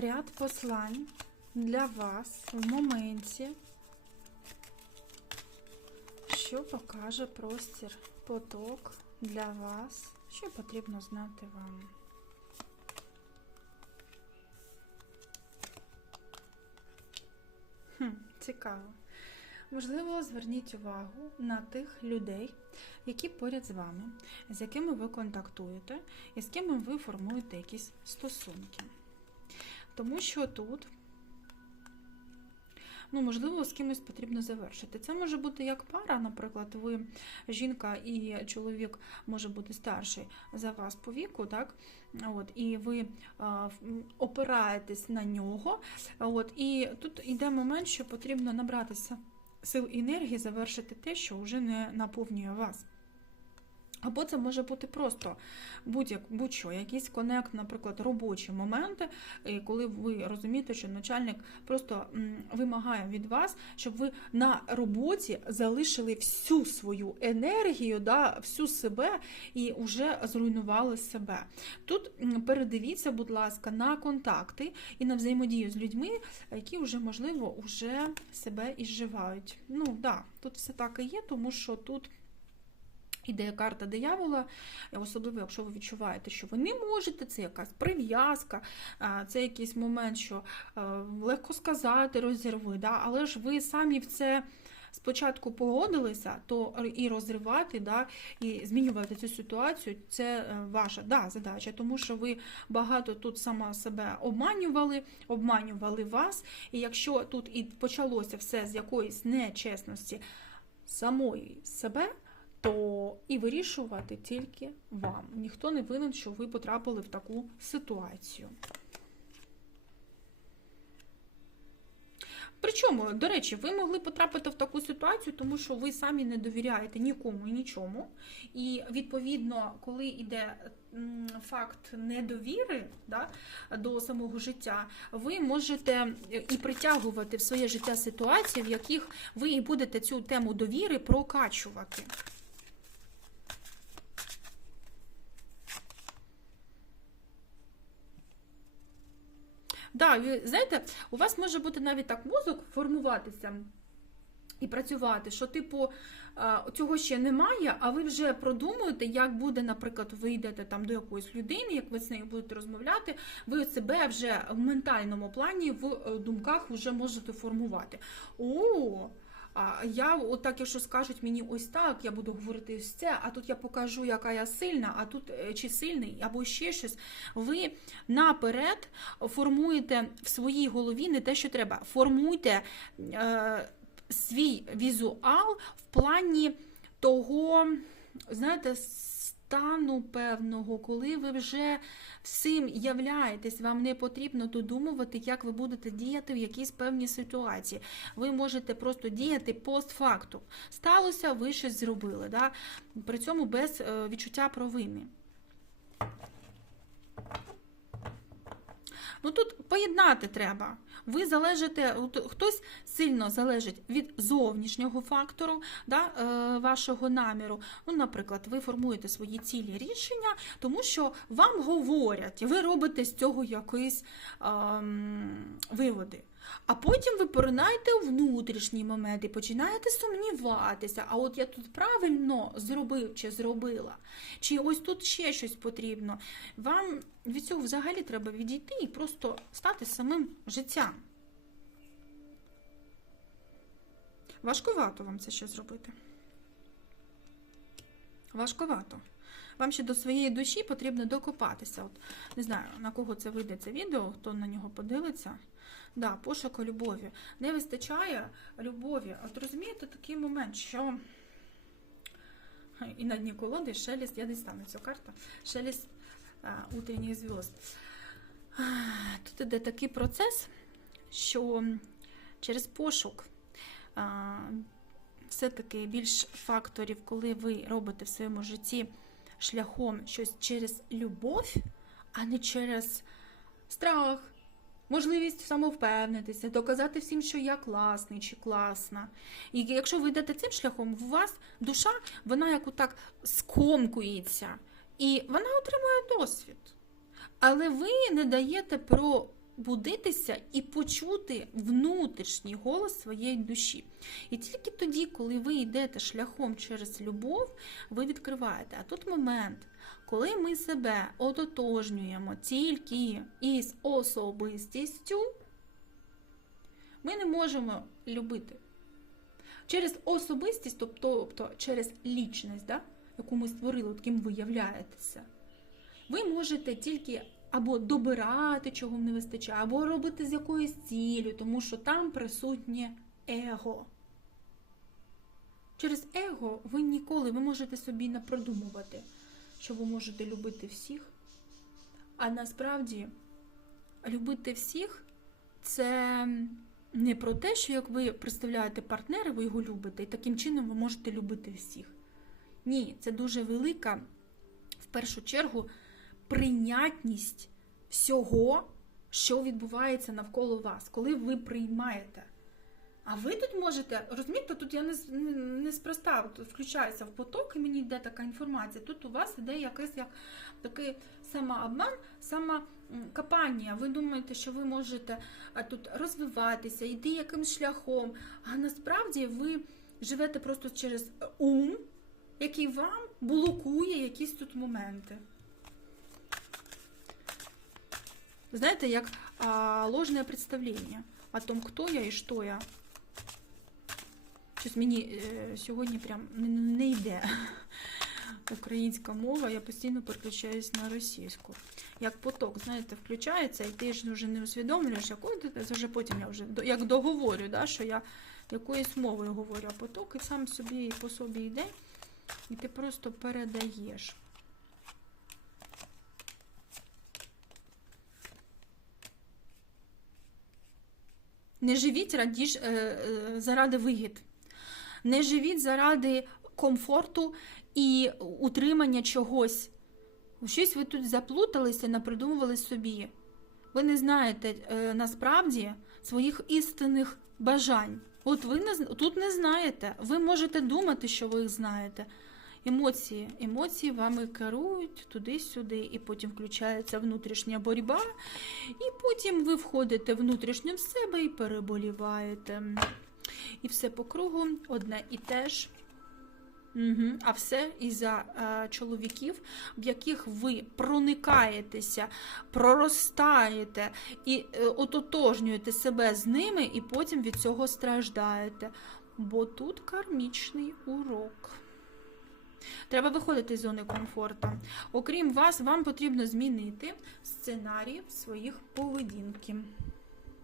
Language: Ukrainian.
ряд послань для вас в моменті, що покаже простір, поток для вас, що потрібно знати вам. Хм, цікаво. Можливо, зверніть увагу на тих людей, які поряд з вами, з якими ви контактуєте і з ким ви формуєте якісь стосунки. Тому що тут, ну, можливо, з кимось потрібно завершити. Це може бути як пара, наприклад, ви жінка і чоловік може бути старший за вас по віку, так? От, і ви а, опираєтесь на нього. От, і тут йде момент, що потрібно набратися сил і енергії, завершити те, що вже не наповнює вас. Або це може бути просто будь-як, будь-що, якийсь конект, наприклад, робочі моменти, коли ви розумієте, що начальник просто вимагає від вас, щоб ви на роботі залишили всю свою енергію, да, всю себе і вже зруйнували себе. Тут передивіться, будь ласка, на контакти і на взаємодію з людьми, які вже, можливо, вже себе іживають. Ну, да, тут все так і є, тому що тут. Іде карта диявола, особливо, якщо ви відчуваєте, що ви не можете, це якась прив'язка, це якийсь момент, що е, легко сказати, розірви, да? але ж ви самі в це спочатку погодилися, то і розривати, да, і змінювати цю ситуацію це е, ваша да, задача, тому що ви багато тут сама себе обманювали, обманювали вас. І якщо тут і почалося все з якоїсь нечесності самої себе то і вирішувати тільки вам. Ніхто не винен, що ви потрапили в таку ситуацію. Причому, до речі, ви могли потрапити в таку ситуацію, тому що ви самі не довіряєте нікому і нічому. І відповідно, коли йде факт недовіри да, до самого життя, ви можете і притягувати в своє життя ситуації, в яких ви і будете цю тему довіри прокачувати. Да, ви знаєте, у вас може бути навіть так мозок формуватися і працювати, що, типу, цього ще немає, а ви вже продумуєте, як буде, наприклад, ви йдете там до якоїсь людини, як ви з нею будете розмовляти, ви себе вже в ментальному плані, в е, думках вже можете формувати. О, а я от так, якщо скажуть мені ось так, я буду говорити ось це, а тут я покажу, яка я сильна, а тут е, чи сильний, або ще щось. Ви наперед формуєте в своїй голові не те, що треба. Формуйте е, свій візуал в плані того, знаєте, стану певного, коли ви вже всім являєтесь, вам не потрібно додумувати, як ви будете діяти в якійсь певній ситуації. Ви можете просто діяти постфактум. Сталося, ви щось зробили. Да? При цьому без е, відчуття провини. Ну тут поєднати треба. Ви залежите, хтось сильно залежить від зовнішнього фактору да, е, вашого наміру. Ну, наприклад, ви формуєте свої цілі рішення, тому що вам говорять, і ви робите з цього якісь ем, виводи. А потім ви поринаєте у внутрішній момент і починаєте сумніватися, а от я тут правильно зробив чи зробила, чи ось тут ще щось потрібно. Вам від цього взагалі треба відійти і просто стати самим життям. Важкувато вам це ще зробити. Важкувато. Вам ще до своєї душі потрібно докопатися. От, не знаю, на кого це вийде це відео, хто на нього подивиться. Да, пошуку любові. Не вистачає любові. От розумієте такий момент, що і на дні колоди шеліст, я дістану цю карту, шеліст а, утренніх зв'язд. Тут іде такий процес, що через пошук все-таки більш факторів, коли ви робите в своєму житті шляхом щось через любов, а не через страх, можливість самовпевнитися, доказати всім, що я класний чи класна. І якщо ви йдете цим шляхом, у вас душа, вона як отак скомкується, і вона отримує досвід. Але ви не даєте про пробудитися і почути внутрішній голос своєї душі. І тільки тоді, коли ви йдете шляхом через любов, ви відкриваєте. А тут момент, коли ми себе ототожнюємо тільки із особистістю, ми не можемо любити. Через особистість, тобто, тобто через лічність, да, яку ми створили, от ким ви являєтеся, ви можете тільки або добирати, чого не вистачає, або робити з якоюсь цілею, тому що там присутнє его. Через его ви ніколи ви можете собі не продумувати, що ви можете любити всіх. А насправді любити всіх це не про те, що як ви представляєте партнера, ви його любите, і таким чином ви можете любити всіх. Ні, це дуже велика, в першу чергу, прийнятність всього, що відбувається навколо вас, коли ви приймаєте. А ви тут можете, розумієте, тут я не, з- не, включаюся в поток, і мені йде така інформація. Тут у вас іде якийсь як такий самообман, самокопання. Ви думаєте, що ви можете тут розвиватися, йти якимсь шляхом. А насправді ви живете просто через ум, який вам блокує якісь тут моменти. Знаєте, як а, ложне представлення о том, хто я і що я. Щось мені е, сьогодні прям не, йде українська мова, я постійно переключаюсь на російську. Як поток, знаєте, включається, і ти ж вже не усвідомлюєш, якою це вже потім я вже як договорю, да, що я якоюсь мовою говорю, а поток і сам собі по собі йде, і ти просто передаєш. Не живіть радіж, е, е, заради вигід. Не живіть заради комфорту і утримання чогось. Щось ви тут заплуталися, напридумували собі. Ви не знаєте е, насправді своїх істинних бажань. От ви не, тут не знаєте. Ви можете думати, що ви їх знаєте. Емоції. Емоції вами керують туди-сюди, і потім включається внутрішня боротьба, і потім ви входите внутрішньо в себе і переболіваєте. І все по кругу одне і те ж. Угу. А все із-за е, чоловіків, в яких ви проникаєтеся, проростаєте і е, ототожнюєте себе з ними, і потім від цього страждаєте. Бо тут кармічний урок. Треба виходити з зони комфорту. Окрім вас, вам потрібно змінити сценарій своїх поведінки.